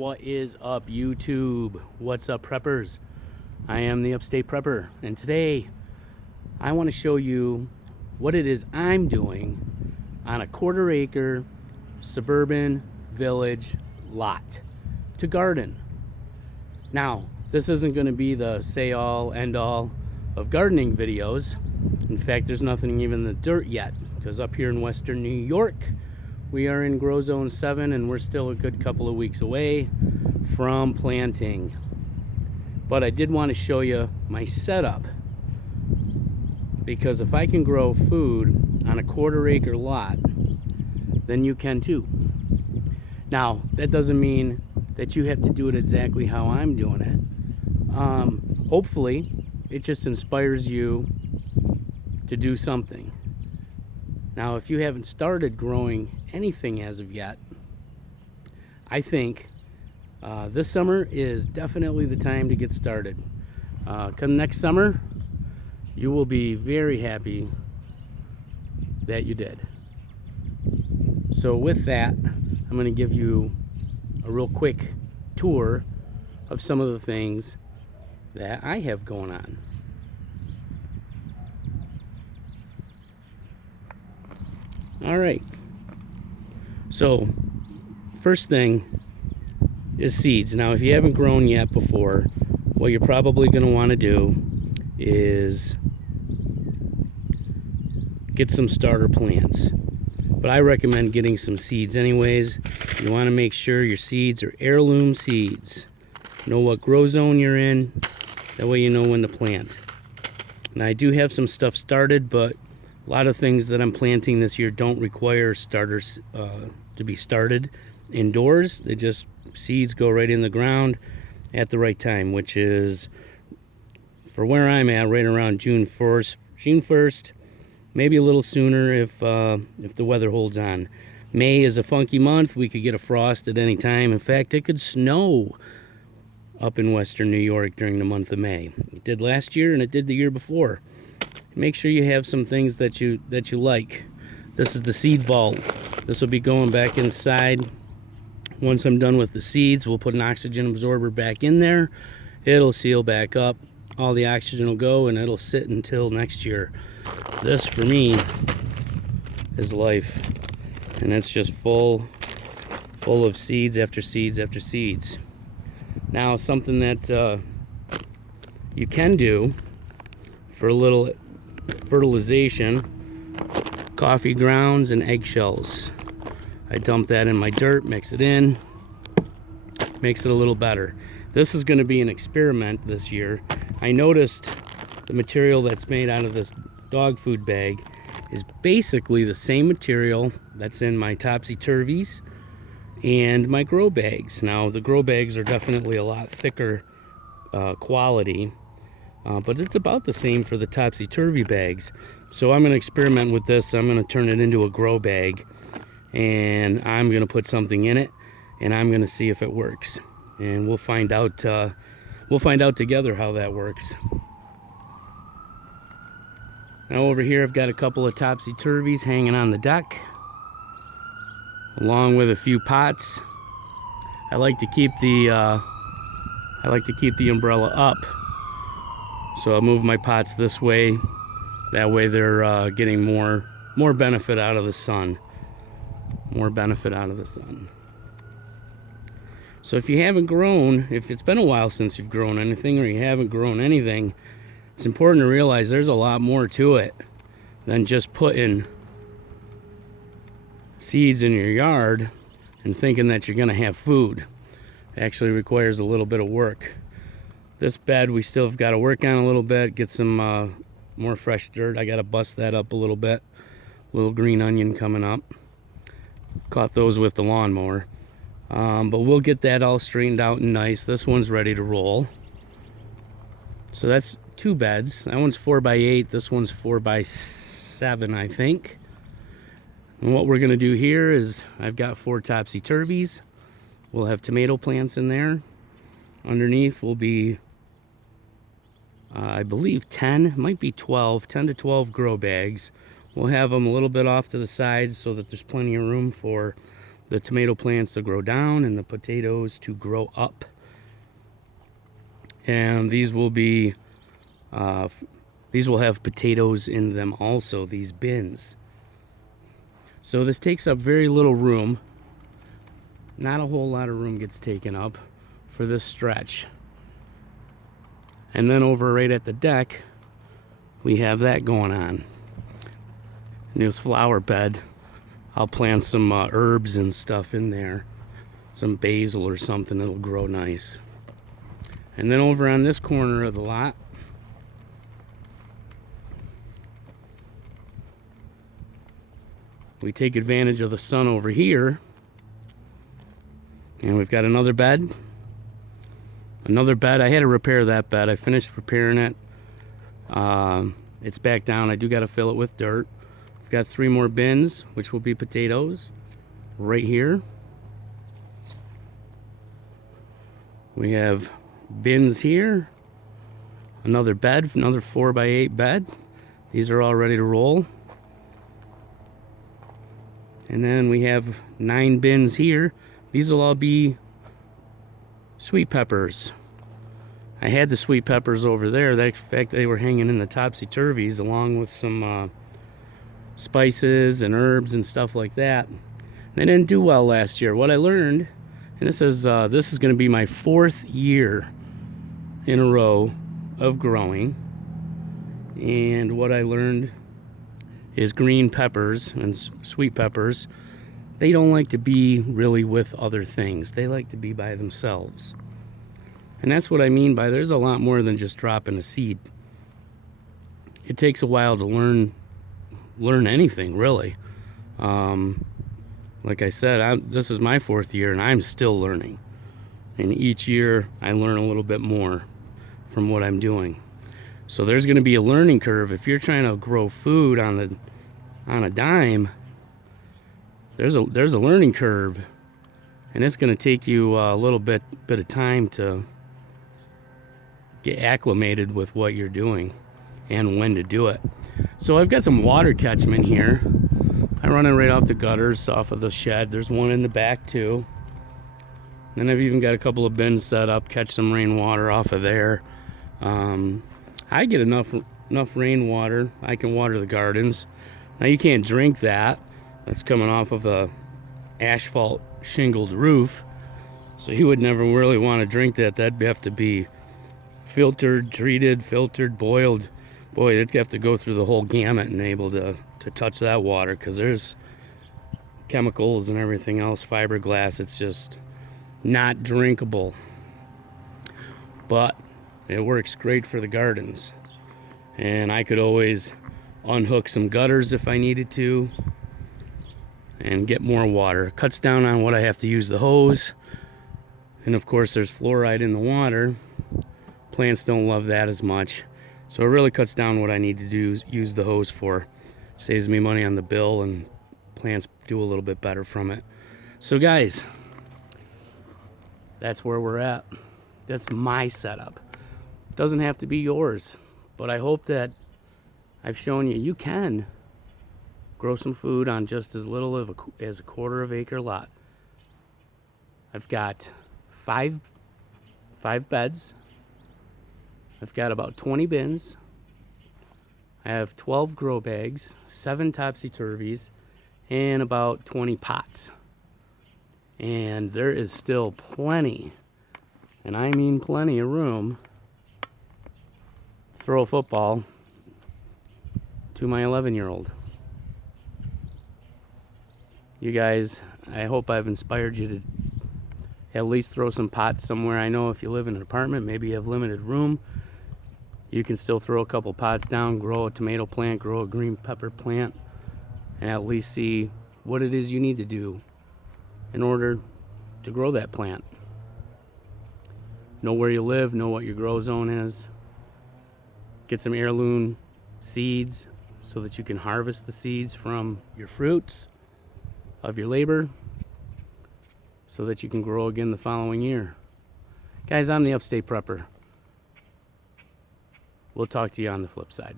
What is up, YouTube? What's up, preppers? I am the Upstate Prepper, and today I want to show you what it is I'm doing on a 1/4 acre suburban village lot to garden. Now, this isn't going to be the say-all, end-all of gardening videos. In fact, there's nothing even in the dirt yet, because up here in Western New York, we are in Grow Zone 7 and we're still a good couple of weeks away from planting. But I did want to show you my setup, because if I can grow food on a 1/4 acre lot, then you can too. Now, that doesn't mean that you have to do it exactly how I'm doing it. Hopefully, it just inspires you to do something. Now, if you haven't started growing anything as of yet, I think this summer is definitely the time to get started. Come next summer, you will be very happy that you did. So with that, I'm going to give you a real quick tour of some of the things that I have going on. All right, so first thing is seeds. Now, if you haven't grown yet before, what you're probably going to want to do is get some starter plants. But I recommend getting some seeds anyways. You want to make sure your seeds are heirloom seeds. Know what grow zone you're in, that way you know when to plant. Now, I do have some stuff started, but a lot of things that I'm planting this year don't require starters to be started indoors. They just, seeds go right in the ground at the right time, which is, for where I'm at, right around June 1st, maybe a little sooner if the weather holds on. May is a funky month. We could get a frost at any time. In fact, it could snow up in Western New York during the month of May. It did last year and it did the year before. Make sure you have some things that you like. This is the seed vault. This will be going back inside. Once I'm done with the seeds, we'll put an oxygen absorber back in there. It'll seal back up. All the oxygen will go and it'll sit until next year. This, for me, is life. And it's just full of seeds after seeds after seeds. Now, something that you can do for a little fertilization: coffee grounds and eggshells. I dump that in my dirt, mix it in, makes it a little better. This is going to be an experiment this year. I noticed the material that's made out of this dog food bag is basically the same material that's in my topsy-turvies and my grow bags. Now, the grow bags are definitely a lot thicker quality, but it's about the same for the topsy-turvy bags. So I'm going to experiment with this. I'm going to turn it into a grow bag, and I'm going to put something in it, and I'm going to see if it works. And we'll find out together how that works. Now, over here I've got a couple of topsy-turvies hanging on the deck, along with a few pots. I like to keep the umbrella up. So I'll move my pots this way. That way they're getting more benefit out of the sun. More benefit out of the sun. So if you haven't grown, if it's been a while since you've grown anything, or you haven't grown anything, it's important to realize there's a lot more to it than just putting seeds in your yard and thinking that you're going to have food. It actually requires a little bit of work. This bed we still have got to work on a little bit, get some more fresh dirt. I got to bust that up a little bit. Little green onion coming up. Caught those with the lawnmower. But we'll get that all straightened out and nice. This one's ready to roll. So that's 2 beds. That one's 4x8. This one's 4x7, I think. And what we're going to do here is, I've got 4 topsy-turvies. We'll have tomato plants in there. Underneath will be, I believe 10, might be 10 to 12 grow bags. We'll have them a little bit off to the sides so that there's plenty of room for the tomato plants to grow down and the potatoes to grow up. And these will be, these will have potatoes in them also, these bins. So this takes up very little room. Not a whole lot of room gets taken up for this stretch. And then over right at the deck, we have that going on. And this flower bed, I'll plant some herbs and stuff in there. Some basil or something that'll grow nice. And then over on this corner of the lot, we take advantage of the sun over here. And we've got another bed. Another bed. I had to repair that bed. I finished repairing it. It's back down. I do got to fill it with dirt. We've got 3 more bins, which will be potatoes, right here. We have bins here. Another bed, another 4x8 bed. These are all ready to roll. And then we have 9 bins here. These will all be sweet peppers. I had the sweet peppers over there. In fact, they were hanging in the topsy-turvies along with some spices and herbs and stuff like that. They didn't do well last year. What I learned, and this is going to be my 4th year in a row of growing, and what I learned is green peppers and sweet peppers, they don't like to be really with other things. They like to be by themselves. And that's what I mean by there's a lot more than just dropping a seed. It takes a while to learn anything, really. Like I said, this is my 4th year and I'm still learning. And each year I learn a little bit more from what I'm doing. So there's going to be a learning curve. If you're trying to grow food on a dime, there's a learning curve, and it's going to take you a little bit of time to get acclimated with what you're doing and when to do it. So I've got some water catchment here. I run it right off the gutters, off of the shed. There's one in the back too. And I've even got a couple of bins set up, catch some rainwater off of there. I get enough rainwater. I can water the gardens. Now you can't drink that. That's coming off of a asphalt shingled roof. So you would never really want to drink that. That'd have to be filtered, treated, boiled. Boy, it'd have to go through the whole gamut and able to touch that water, because there's chemicals and everything else, fiberglass. It's just not drinkable. But it works great for the gardens. And I could always unhook some gutters if I needed to and get more water. It cuts down on what I have to use the hose. And of course there's fluoride in the water. Plants don't love that as much. So it really cuts down what I need to do, use the hose for. Saves me money on the bill, and plants do a little bit better from it. So guys, that's where we're at. That's my setup. Doesn't have to be yours, but I hope that I've shown you can grow some food on just as little as a 1/4 acre lot. I've got five beds. I've got about 20 bins. I have 12 grow bags, 7 topsy-turvies, and about 20 pots. And there is still plenty, and I mean plenty of room, to throw a football to my 11-year-old. You guys, I hope I've inspired you to at least throw some pots somewhere. I know if you live in an apartment, maybe you have limited room, you can still throw a couple pots down, grow a tomato plant, grow a green pepper plant, and at least see what it is you need to do in order to grow that plant. Know where you live, know what your grow zone is. Get some heirloom seeds so that you can harvest the seeds from your fruits of your labor so that you can grow again the following year. Guys, I'm the Upstate Prepper. We'll talk to you on the flip side.